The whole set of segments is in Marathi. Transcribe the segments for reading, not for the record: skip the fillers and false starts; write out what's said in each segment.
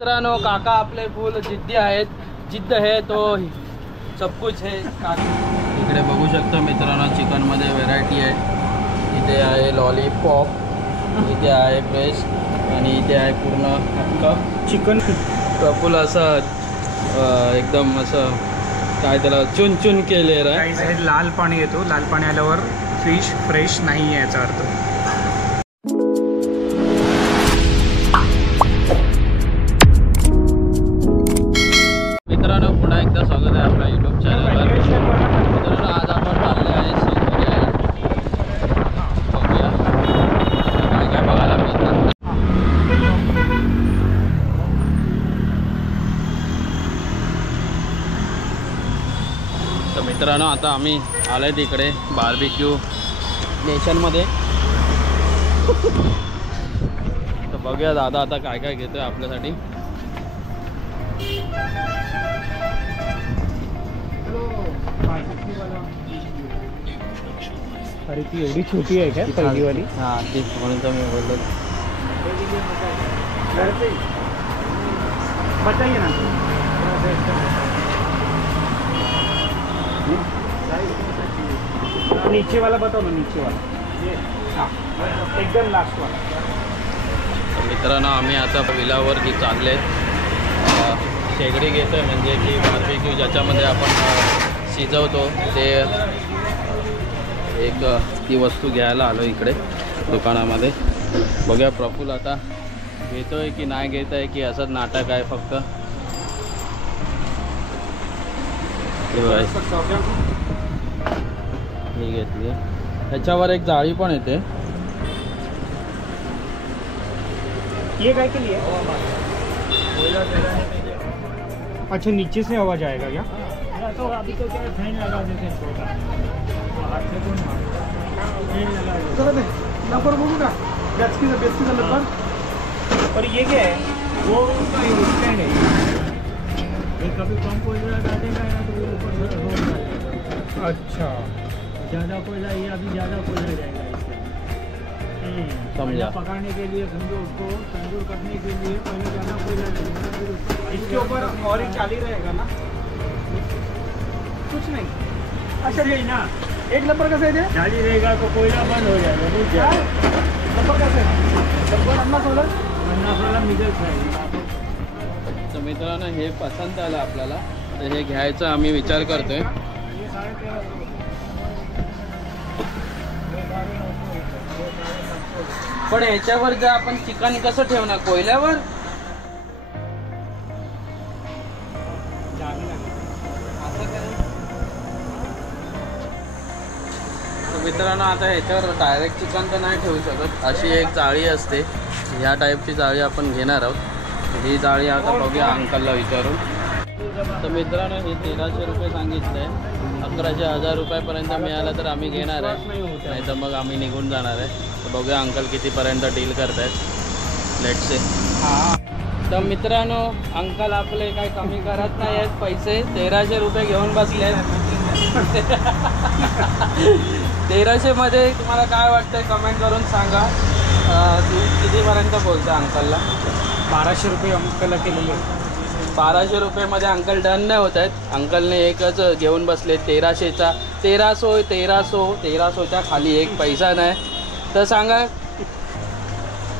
मित्रांनो काका आपले फुल जिद्दी आहेत. जिद्द है तो सब कुछ है. इकडे बघू शकता मित्रांनो चिकन मध्ये व्हेरायटी आहे. इथे आहे लॉलीपॉप, इथे आहे फ्रेश आणि इथे आहे पूर्ण हक्का चिकन. फुल असं एकदम असं काय त्याला चुन चुन केले आहे. लाल पाणी येतो, लाल पाणी आल्यावर फिश फ्रेश नाही आहे याचा अर्थ. मित्रांनो पुन्हा एकदा स्वागत आहे आपल्या यूट्यूब चॅनलवर. मित्रांनो आज आपण चालले आहे शेंगोऱ्याला. बघूया काय काय बघायला मिळतं. तर मित्रांनो आता आम्ही आलोय तिकडे बार्बिक्यू नेशनमध्ये. तर बघूया दादा आता काय काय घेतोय आपल्यासाठी. अरे ती एवढी छोटी आहे काय पहिली वाली? हां तीच म्हणून तर मी बोललो. बताइए ना. नीचे वाला बताओ ना, नीचे वाला. हाँ एकदम लास्ट वाला. मित्रांनो आम्ही आता विलावर की चालले शेगडी घेतोय, म्हणजे की बार्बिक्यू ज्याच्यामध्ये आपण शिजवतो ते एक ती वस्तू घ्यायला आलो इकडे दुकानामध्ये. बघूया प्रफुल आता घेतोय की नाही घेत आहे की असंच नाटक आहे फक्त. ही घेतली. त्याच्यावर एक जाळी पण येते. ये काय के लिए? अच्छा नीचे से आवाज आएगा क्या? तो अभी तो क्या फैन लगा देते हैं छोटा. नंबर बोलू का? बेस्की का नंबर. और ये क्या है? वो स्टैंड है. ये कभी कम कोयला डालेगा ना तो वो ऊपर होगा. अच्छा ज़्यादा कोयला, ये अभी ज़्यादा कोयला जाएगा इससे. समझा. पकाने के लिए समझो उसको तंदूर करने के लिए पहले ज़्यादा कोयला लगेगा. इसके ऊपर और ही चाली रहेगा ना, कुछ नहीं. अच्छा नहीं ना. एक नंबर कैसे है? चाली रहेगा तो कोयला बंद हो जाएगा. बुझ जाए नंबर कैसे? Number 50-16 middle size. तर मित्रांनो हे पसंत आलं आपल्याला, तर हे घ्यायचं आम्ही विचार करतोय. पण ह्याच्यावर जर आपण चिकन कसं ठेवणार कोयल्यावर? मित्रांनो आता ह्याच्यावर डायरेक्ट चिकन तर नाही ठेवू शकत. अशी एक जाळी असते, ह्या टाईपची जाळी आपण घेणार आहोत. ही जाळी आता बघूया अंकलला विचारून. तर मित्रांनो हे 1300 रुपये सांगितलं आहे. 11,000 रुपयापर्यंत मिळालं तर आम्ही घेणार आहे, नाही तर मग आम्ही निघून जाणार आहे. तर बघूया अंकल कितीपर्यंत डील करत आहेत. Let's say. तर मित्रांनो अंकल आपले काही कमी करत नाही आहेत पैसे. 1300 रुपये घेऊन बसले आहेत. 1300 मध्ये तुम्हाला काय वाटतंय कमेंट करून सांगा. कितीपर्यंत बोलतो अंकलला? 1200 रुपये अंकलला केलेले. 1200 रुपयेमध्ये अंकल डन नाही होत आहेत. अंकलने एकच घेऊन बसले 1300चा. 1300च्या खाली एक पैसा नाही. तर सांगा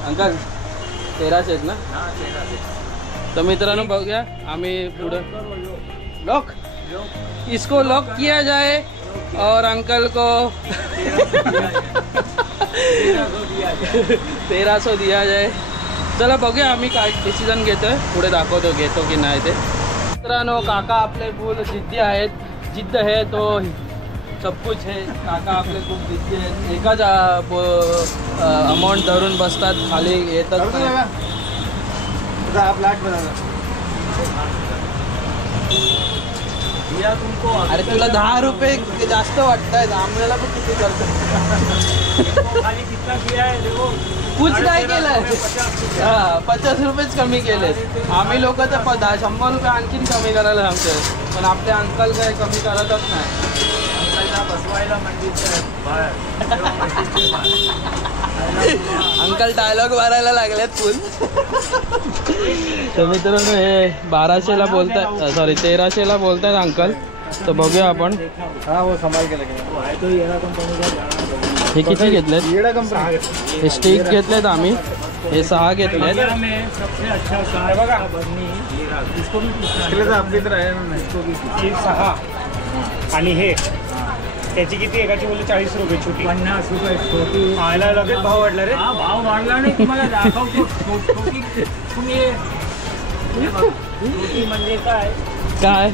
अंकल 1300 ना. तर मित्रांनो बघूया आम्ही पुढं. लॉक इसको लॉक किया जाए और अंकल को 1300 दिया जाए. चला बघूया आम्ही काय डिसिजन घेतोय, पुढे दाखवतो घेतो की नाही ते. मित्रांनो काका आपले फुल जिद्दी आहेत. जिद्द है तो सब कुछ है. काका आपले खूप जिद्दी आहेत. एकाच अमाऊंट धरून बसतात, खाली येतात. अरे तुला 10 रुपये जास्त वाटतायत, आम्हाला पण किती करतो. कुछ नाही केलंय. 50 रुपयेच कमी केले. आम्ही लोक तर 100 रुपये आणखीन कमी करायला सांगतोय, पण आपले अंकल काय कमी करतच नाही. अंकल डायलॉग मारायला लागलेत फुल. तर मित्रांनो हे 1200ला बोलताय, सॉरी 1300ला बोलतायत अंकल. तर बघूया आपण. हाँ वो संभाल के लगेगा. तो येडा कंपनी का हे किती घेतलेत? येडा कंपनी हे स्टिक घेतलेत आम्ही, हे 6 घेतलेत. सबसे अच्छा बघा इसको भी आपली तर आहे ना. इसको भी 6 आणि हे त्याची किती एकाची बोलले 40 रुपये, छोटी 50 रुपये छोटी. आयला लगेच भाव वाढला रे. हा भाव वाढला नाही, तुम्हाला दाखवतो. छोटी तुम्ही छोटी म्हणजे काय काय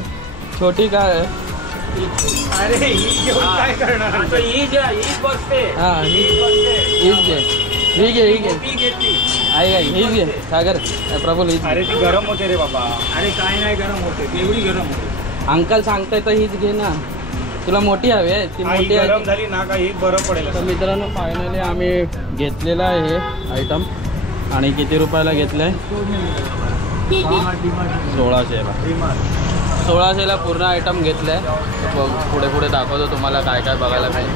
छोटी काय आहे? अरे ही घेऊन काय करणार? आता ही ज्या ही बसते. हा हीच घे, ही घे, ही घे. आई काय हीच घे सागर प्रफुल हीच. अरे ती गरम होते रे बाबा. अरे काय नाही गरम होते, एवढी गरम होते. अंकल सांगताय तर हीच घे ना. तुला मोठी हवी आहे? ती मोठी गरम आहे. झाली ना काही बरं पडेल. तर मित्रांनो फायनली आम्ही घेतलेलं आहे हे आयटम. आणि किती रुपयाला घेतलं आहे? 1600ला पूर्ण आयटम घेतलं आहे. पुढे पुढे दाखवतो तुम्हाला काय काय बघायला मिळेल.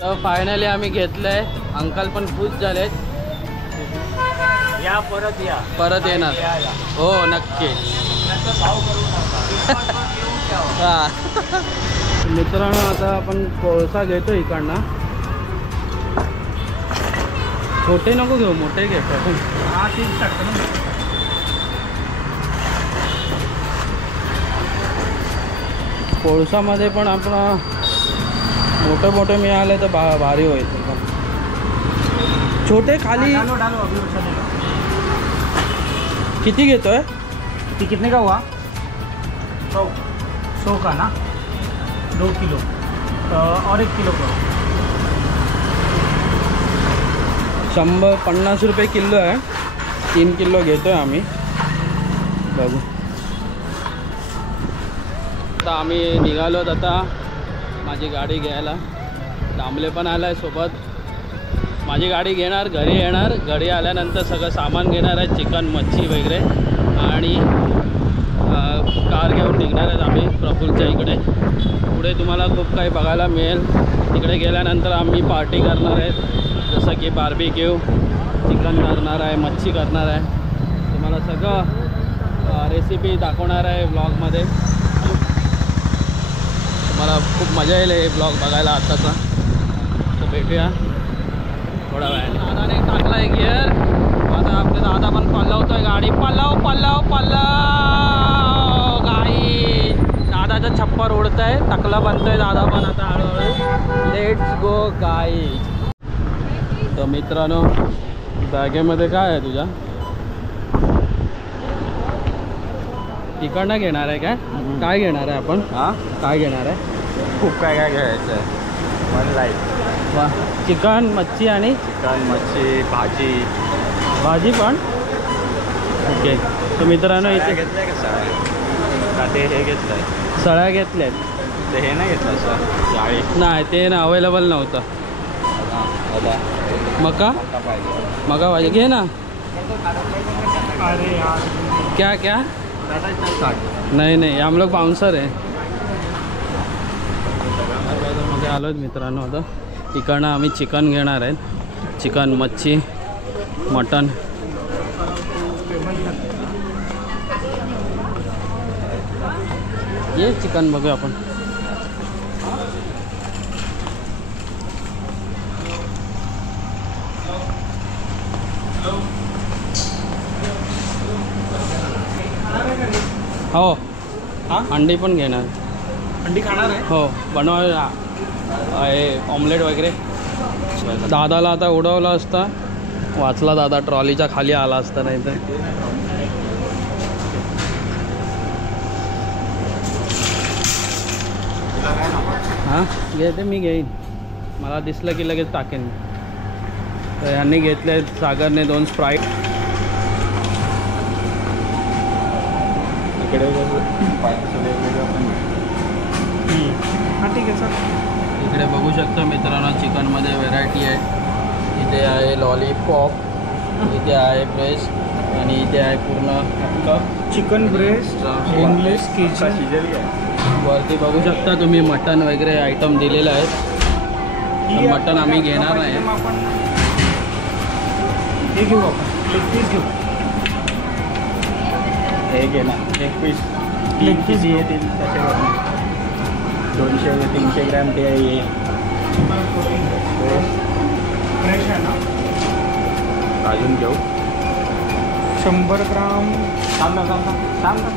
तर फायनली आम्ही घेतलं आहे. अंकल पण खुश झालेत. या परत येणार हो नक्की. हां मित्रांनो आता आपण कोळसा घेतो इकडनं. छोटे नको घेऊ, मोठे घे आपण. हा तीच टाकतो ना. कोळसामध्ये पण आपला मोठे मोठे मिळाले तर भारी होईल. छोटे खाली किती घेतोय? ती कितने का हुआ? 100 का ना. 2 किलो और 1 किलो का 150 रुपये किलो आहे. 3 किलो घेतोय आम्ही. बघू आता आम्ही निघालोत. आता माझी गाडी घ्यायला दामले पण आला आहे सोबत. माझी गाडी घेणार, घरी येणार. घरी आल्यानंतर सगळं सामान घेणार आहे, चिकन मच्छी वगैरे. आणि कार घेऊन निघणार आहेत आम्ही प्रफुलच्या इकडे. पुढे तुम्हाला खूप काही बघायला मिळेल. तिकडे गेल्यानंतर आम्ही पार्टी करणार आहेत, जसं की बार्बीक्यू, चिकन करणार आहे, मच्छी करणार आहे. तुम्हाला सगळं रेसिपी दाखवणार आहे ब्लॉगमध्ये. मला खूप मजा येईल हे ब्लॉग बघायला आत्ताचा. तर भेटूया थोड्या वेळाने. दादाने टाकला आहे गिअर. आता आपले दादा पण पल्लवतोय गाडी. पल्लव गाई. दादाचं छप्पर उडत आहे, टकला बनतोय दादा पण आता हळूहळू. लेट्स गो गाई. तर मित्रांनो बॅगेमध्ये काय आहे तुझ्या? तिकडनं घेणार आहे काय? काय घेणार आहे आपण? हां काय घेणार आहे? खूप काय काय घ्यायचं आहे. 1 लाईफ. वा चिकन मच्छी आणि चिकन मच्छी भाजी पण. ओके तर मित्रांनो इथे घेतलं आहे का सगळ्या? का ते हे घेतलं आहे? सळ्या घेतल्यात. ते हे नाही घेतलं सर जाळी? नाही ते ना अवेलेबल नव्हतं. मका पाहिजे घे ना. अरे यार क्या नाही हम लोग बाउंसर आहे. मध्ये आलो आहेत मित्रांनो. आता इकडनं आम्ही चिकन घेणार आहेत. चिकन मच्छी मटन. ये चिकन बघूया आपण. हो हां अंडी पण घेणार. अंडी खाणार आहे? हो बनवा हे ऑमलेट वगैरे. दादाला आता उडवलं असता वाचला दादा, ट्रॉलीच्या खाली आला असता नाही तर. हां घेते मी घेईन. मला दिसलं की लगेच टाकेन. तर ह्यांनी घेतले सागरने 2 स्प्राईट. इकडे हां ठीक आहे सर. इकडे बघू शकता मित्रांनो चिकनमध्ये व्हेरायटी आहे. इथे आहे लॉलीपॉप, इथे आहे ब्रेस्ट आणि इथे आहे पूर्ण चिकन ब्रेस्ट, इंग्लिश किचन. वरती बघू शकता तुम्ही मटन वगैरे आयटम दिलेले आहेत. पण मटन आम्ही घेणार नाही. आपण हे घेऊ, आपण लेग पीस घेऊ. हे घे ना, एक पीस Leg piece किती येतील त्याच्यावर 200-300 ग्रॅम ते आहे. फ्रेश आहे ना. अजून घेऊ. 100 ग्राम. थांब ना.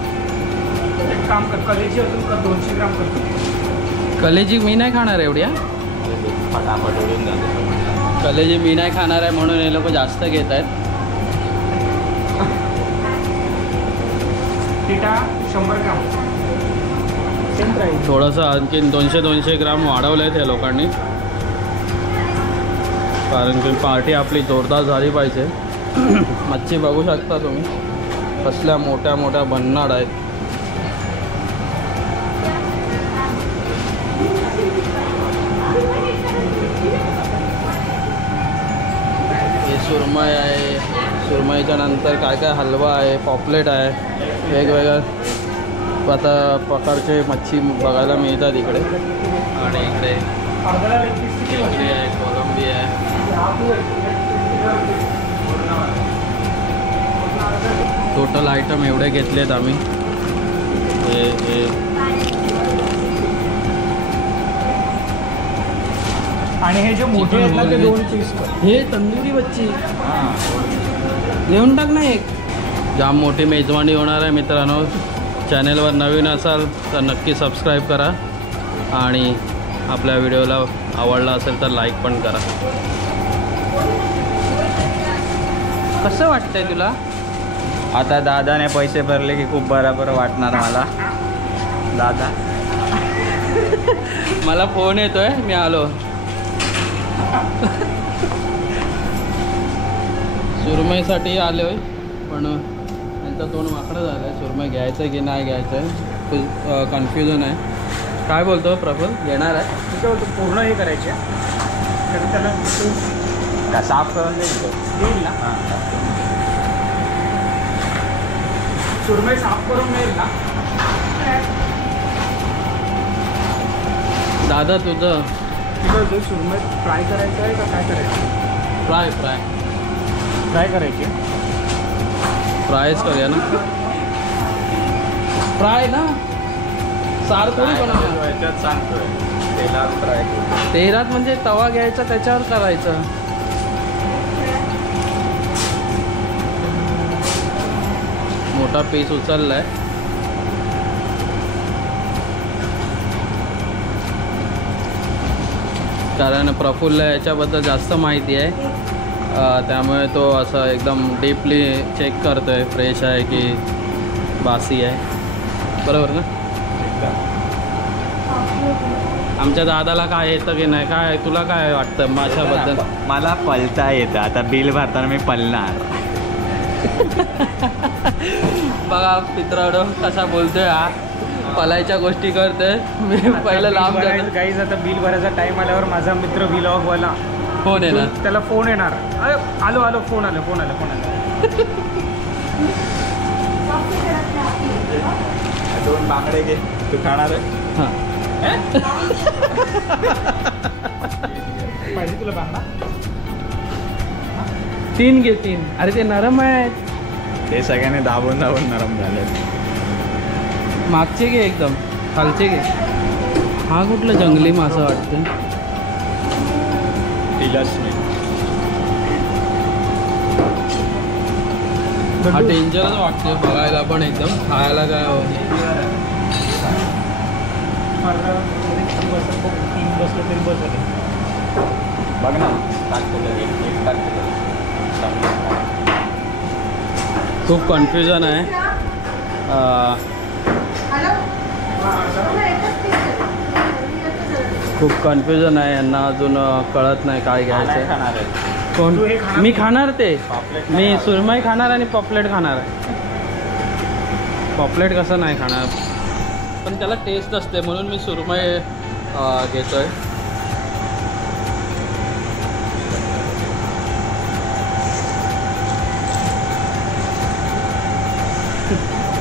एक काम कर, कलेजी अजून कर, 200 ग्राम करतो. कलेजी मी नाही खाणार एवढ्या. फटाफट उडून जाते. कलेजी मी नाही खाणार आहे म्हणून हे लोक जास्त घेत आहेत. तिटा 100 ग्राम. Same price. थोडंसं आणखीन 200 ग्राम वाढवलं आहे त्या लोकांनी, कारण की पार्टी आपली जोरदार झाली पाहिजे. मच्छी बघू शकता तुम्ही कसल्या मोठ्या मोठ्या भन्नाड आहेत. हे सुरमई आहे. सुरमईच्या नंतर काय काय हलवा आहे, पॉपलेट आहे, वेगवेगळ्या आता प्रकारचे मच्छी बघायला मिळतात इकडे. आणि इकडे अर्धाला लेग पीस किती खेकडी आहे, कोलंबी आहे. टोटल आयटम एवढे घेतलेत आम्ही. हे आणि हे जे मोठे आहेत ना ते 2 पीस. हे तंदुरी मच्छी घेऊन टाक ना एक. जाम मोठी मेजवानी होणार आहे मित्रांनो. चॅनेलवर नवीन असाल तर नक्की सबस्क्राईब करा आणि आपल्या व्हिडिओला आवडला असेल तर लाईक पण करा. कसं वाटतंय तुला? आता दादाने पैसे भरले की खूप बरोबर वाटणार मला. दादा मला फोन येतोय, मी आलो. सुरमईसाठी आले होय, पण यांचं तोंड वाकडं झालं आहे. सुरमई घ्यायचं आहे की नाही घ्यायचं आहे खूप कन्फ्युजन आहे. काय बोलतो प्रफुल, घेणार आहे? मी काय बोलतो, पूर्ण हे करायचे तर त्याला का साफ करून येईल ना. सुरमई साफ करून मिळेल ना. दादा तुझं तिथं सुरमई फ्राय करायचं आहे का काय करायचं? फ्राय फ्राय करायची. फ्रायच करूया ना. फ्राय ना, सार थोडी बनवूया. याच्यात सांगतोय तेलात फ्राय करू. तेलात म्हणजे तवा घ्यायचा त्याच्यावर करायचं. मोठा पीस उचललाय. कारण प्रफुल्ल याच्याबद्दल जास्त माहिती आहे, त्यामुळे तो असं एकदम डीपली चेक करतो आहे फ्रेश आहे की बासी आहे. बरोबर ना? आमच्या दादाला काय येतं की नाही, काय तुला काय वाटतं माझ्याबद्दल? मला पलता येतं. आता बिल भरताना मी पलणार. बघा मित्रांनो कसा बोलतोय हा, पलायच्या गोष्टी करतोय. मी पहिलं लांब जातो. गाईज आता बिल भरायचा टाइम आल्यावर माझा मित्र व्लॉगवाला फोन येणार, त्याला फोन येणार. अरे आलो फोन आलं. 2 बांगडे घे. तू खाणार आहे? हां पाहिजे तुला बांगडा? 3 घे 3. अरे ते नरम आहेत. ते सगळ्यांनी दाबून नरम झाले. मागचे घे, एकदम खालचे घे. हा कुठलं जंगली मासा वाटतं? तिलस्मी. हा डेंजरच वाटतोय बघायला पण एकदम. खायला काय तीन बसलं तरी बस झाले. बघ ना, टाकतो एक टाकतो. खूप कन्फ्युजन आहे. खूप कन्फ्युजन आहे यांना, अजून कळत नाही काय घ्यायचं. खाणार आहे कोण? तू हे खाणार? मी खाणार ते. पॉपलेट मी सुरमई खाणार आणि पॉपलेट खाणार. पॉपलेट कसं नाही खाणार, पण त्याला टेस्ट असते म्हणून मी सुरमई घेतोय.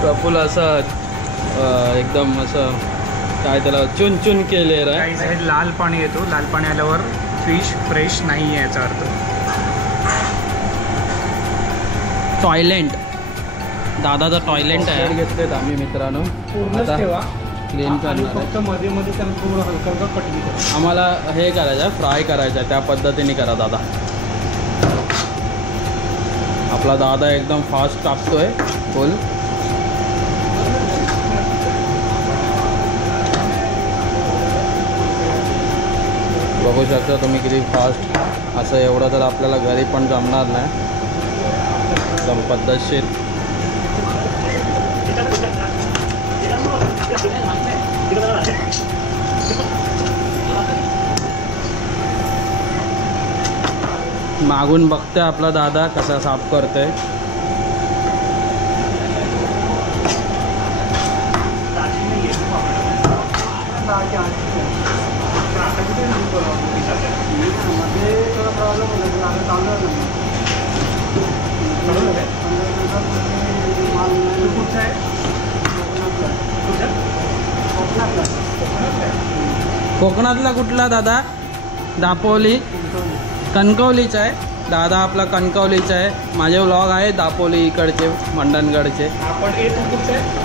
प्रफुल्ल असं एकदम असं काय त्याला चुन चुन केले रे. काही हे लाल पाणी येतो, लाल पाणी आल्यावर फिश फ्रेश नाही आहे याचा अर्थ. टॉयलेट, दादाचं टॉयलेट आहे. घेतलेत आम्ही मित्रांनो. पूर्णच ठेवा, क्लीन करणार फक्त मध्ये मध्ये त्याला थोडं हलका हलका पटली करा. आम्हाला हे करायचं आहे, फ्राय करायचं आहे. त्या पद्धतीने करा दादा. आपला दादा एकदम फास्ट टाकतोय फुल. बघू शकता तुम्ही किती फास्ट. असं एवढं तर आपल्याला घरी पण जमणार नाही. एकदम पद्धतशीर. मागून बघतोय आपला दादा कसा साफ करतोय. कोकणातला कुठला दादा? दापोली, कणकवलीचा आहे दादा. आपला कणकवलीचा आहे. माझे व्लॉग आहे दापोली इकडचे, मंडणगडचे.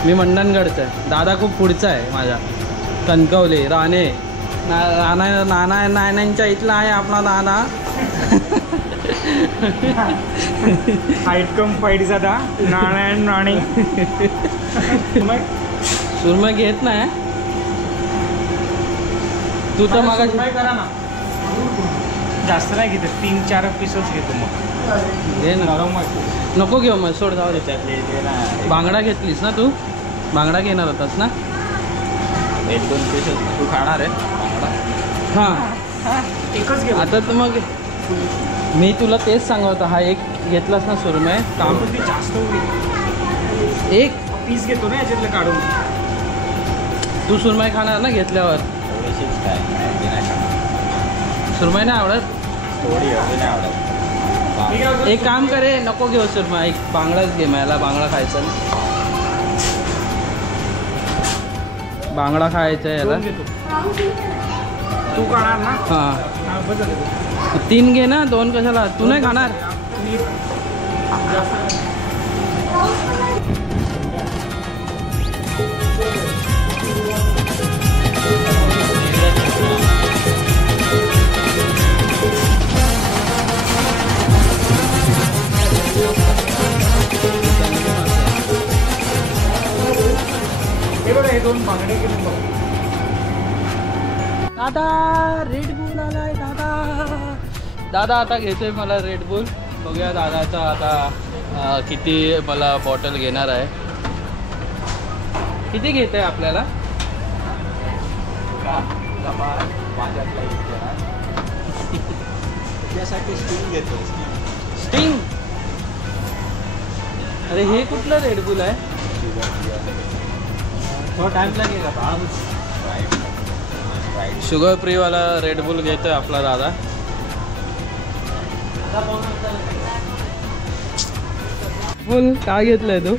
मी मंडणगडचा आहे. दादा खूप पुढचा आहे माझा. कणकवली, राणे, नानांच्या इथला आहे आपला दादा. हाईट कम फाईट जाता नारायण राणे. सुरमई घेत नाही तू तर मग. करा ना, जास्त नाही घेते, 3-4 पीसच घेतो मग. घे ना. नको घेऊ मग, सोड जाऊ दे. बांगडा घेतलीस ना तू? बांगडा घेणार होतास ना? 1-2 पीस तू खाणार आहे बांगडा? हां, एकच घे. आता तर मग मी तुला तेच सांगत होता. हा एक घेतलास ना सुरमई, काम जास्त होईल. एक पीस घेतो ना याच्यातलं काढून. तू सुरमई खाणार ना घेतल्यावर? थोडीशीच काय नाही खाणार. सुरमई नाही आवडत? थोडी एवढी नाही आवडत. एक काम करे, नको घेऊ सुरमई, एक बांगडाच घे. मला बांगडा खायचा ना. बांगडा खायचा आहे याला. तू खाणार ना? हां, बदल 3 घे ना, 2 कशाला? तू नाही खाणार? हे बघा, हे 2 बांगडे घेऊन बघ. दादा रेड बुल आलाय दादा. दादा आता घेतोय मला रेड बुल. बघूया दादाचा आता किती मला बॉटल घेणार आहे. किती घेत आहे आपल्याला? त्यासाठी स्टिंग घेतो. स्टिंग? अरे हे कुठलं रेड बुल आहे? थोडा टाइम लागेल. शुगर फ्रीवाला रेड बुल घेतोय आपला दादा. बोल काय घेतलंय तू?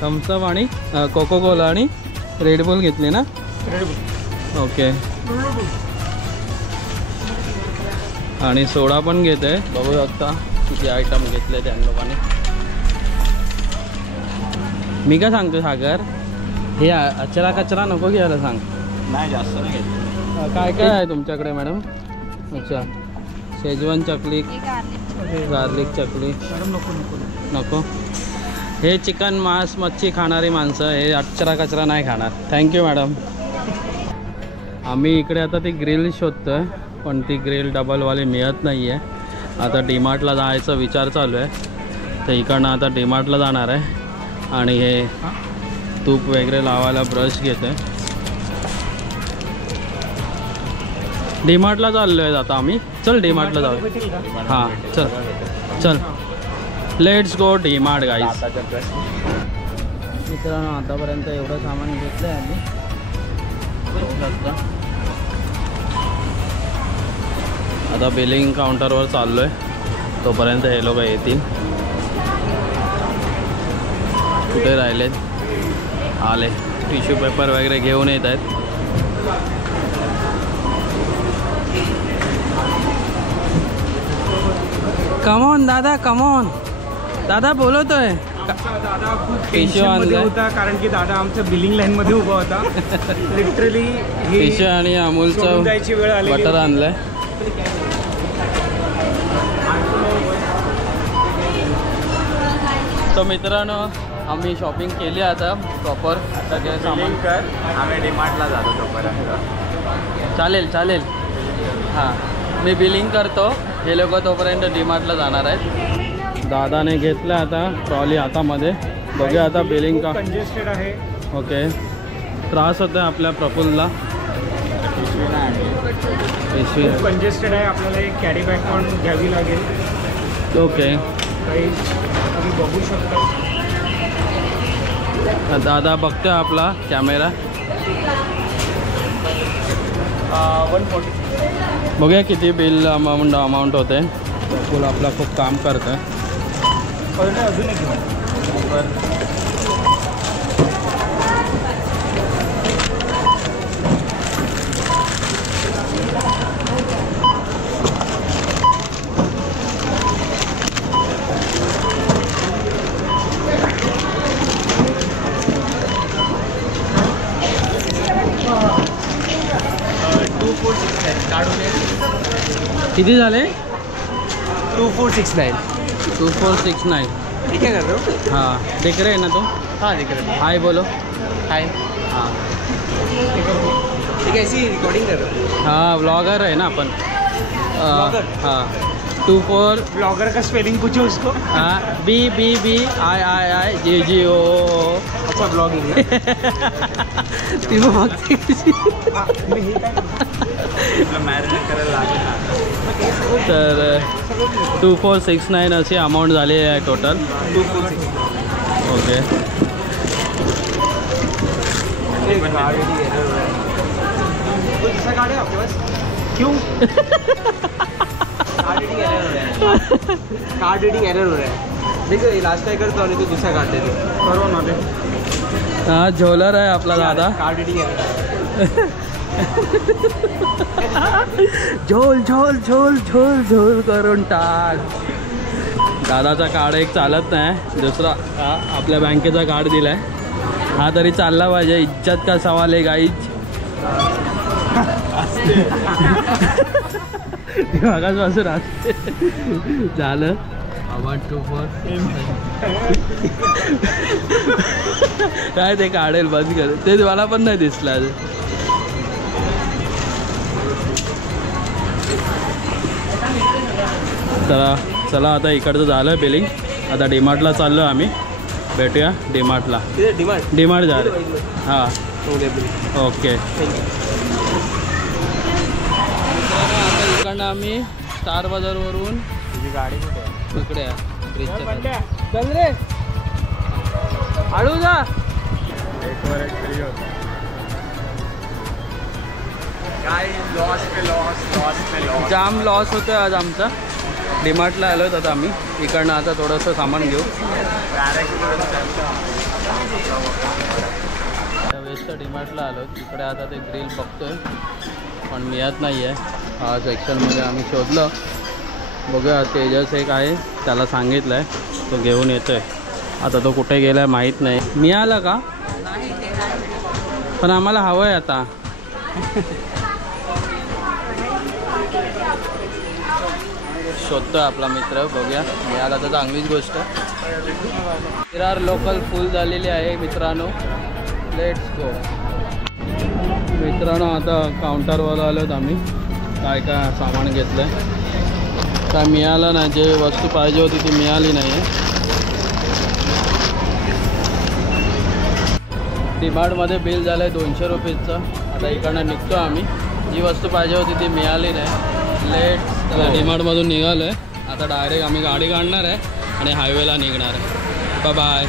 थम्सअप आणि कोको कोला आणि रेड बुल घेतले ना? ओके. आणि सोडा पण घेत आहे. बघू शकता किती आयटम घेतले त्या लोकांनी. मी काय सांगतो सागर, हे अचरा कचरा नको घ्यायला सांग. नाही जास्त नाही घेतलं. काय काय आहे तुमच्याकडे मॅडम? अच्छा, शेजवान चकली, गार्लिक चकली. नको नको नको. हे चिकन, मांस, मच्छी खाणारी माणसं हे अचरा कचरा नाही खाणार. Thank you madam. आम्ही इकडे आता ती ग्रिल शोधतोय, पण ती ग्रिल डबलवाली मिळत नाही आहे. आता डीमार्टला जायचा विचार चालू आहे. तर इकडनं आता डीमार्टला जाणार आहे. आणि हे तूप वगैरे लावायला ब्रश घेते. डीमार्टला चाललो आहे आता आम्ही. चल डीमार्टला जाऊ. हां चल चल, लेट्स गो डीमार्ट गाईज. मित्रांनो आतापर्यंत एवढं सामान घेतलं आहे आम्ही. आता बिलिंग काउंटरवर चाललो आहे. तोपर्यंत हे लोक येतील. कुठे राहिलेत? आले. टिश्यू पेपर वगैरे घेऊन येत आहेत. कमॉन दादा, कमॉन दादा बोलवतोय. दादा खूप टिश्यू टेन्शनमध्ये आणलाय. होता कारण की दादा आमच्या बिलिंग लाईन मध्ये उभा होता. लिटरली टिश्यू आणि अमूलचं सोडून जायची वेळ आलेली बटर होती. आणलंय. तर मित्रांनो आम्ही शॉपिंग केली आता प्रॉपर. आता काय सामान कर, आम्ही डीमार्टला जातो तोपर्यंत. चालेल चालेल. हां मी बिलिंग करतो, हे लोक तोपर्यंत डीमार्टला जाणार आहेत. दादाने घेतलं आता ट्रॉली हातामध्ये. बघूया आता बिलिंग का. कंजेस्टेड आहे. ओके त्रास होतो आहे आपल्या प्रफुल्लला. पिशवी खूप कंजेस्टेड आहे. आपल्याला एक कॅरी बॅग पण घ्यावी लागेल. ओके. काही तुम्ही बघू शकता. दादा बघतोय आपला कॅमेरा. 140. बघूया किती बिल अमाऊंट होते. प्रफुल्ल आपला खूप काम करतं. अजून एक घेऊ. किती झाले? 2469. 2469. ठीक आहे ना. हाँ दिख रहे हैं ना तुम? हाँ दिख रहा है. हाय बोलो. हाय. हाँ ठीक है. ऐसी रिकॉर्डिंग कर रहे हो. हाँ व्लॉगर है ना अपन. Vlogger? हाँ 24 ब्लॉगर का स्पेलिंग पूछो उसको. हाँ BBBIII GGO. अच्छा ब्लॉगिंग. ती बघते कशी. मॅरिनेट करायला लागेल ना. तर 2469 अशी अमाऊंट झाली आहे टोटल. 246. ओके. दूसरा कार्ड है आपके पास? क्यों? कार्ड रीडिंग एरर हो रहा है. देखो ये लास्ट टाइम करतो आणि तू दूसरा कार्ड दे दो. करो ना दे. हा झोलर आहे आपला दादा. Card reading error. झोल झोल झोल झोल झोल करून टाक. दादाचा कार्ड एक चालत नाही. दुसरा हा आपल्या बँकेचा कार्ड दिलाय. हा तरी चालला पाहिजे. इज्जत का सवाल आहे गाईज. मागासपासून असते झालं. 124 काय ते काढेल बंद कर. ते मला पण नाही दिसलं. चला आता इकडचं झालं बिलिंग. आता डीमार्टला चाललो आम्ही. भेटूया डीमार्टला. डीमार्ट जा रे. हां ओके. आता इकडनं आम्ही स्टार बाजारवरून गाडी कुठे आहे? इकडे ब्रिजच्या. चल रे हळू जा. एक वर एक फ्री होता. काय लॉस पे लॉस. जाम लॉस होतोय आज आमचा. डीमार्टला आलो आता आम्ही. इकडनं आता थोडंसं सामान घेऊ. वेस्ट डीमार्टला आलो. तिकडे आता ते ग्रिल बघतोय पण मिळत नाही आहे. हा सेक्शनमध्ये आम्ही शोधलं. बघूया तेजस एक आहे त्याला सांगितलं आहे तो घेऊन येतोय. आता तो कुठे गेला आहे माहीत नाही. मिळालं का? पण आम्हाला हवं आहे आता. शोधतोय आपला मित्र. बघूया मिळाला तर चांगलीच गोष्ट. विरार लोकल फुल झालेली आहे मित्रांनो. Let's go. मित्रांनो आता काउंटरवर आलोत आम्ही. काय काय सामान घेतलं काय मिळालं नाही. जे वस्तू पाहिजे होती ती मिळाली नाही आहे. डीमार्टमध्ये बिल झालं आहे 200 रुपीजचं. आता इकडनं निघतो आम्ही. जी वस्तू पाहिजे होती ती मिळाली नाही. लेट डीमार्टमधून निघालो आहे. आता डायरेक्ट आम्ही गाडी काढणार आहे आणि हायवेला निघणार आहे. Bye bye.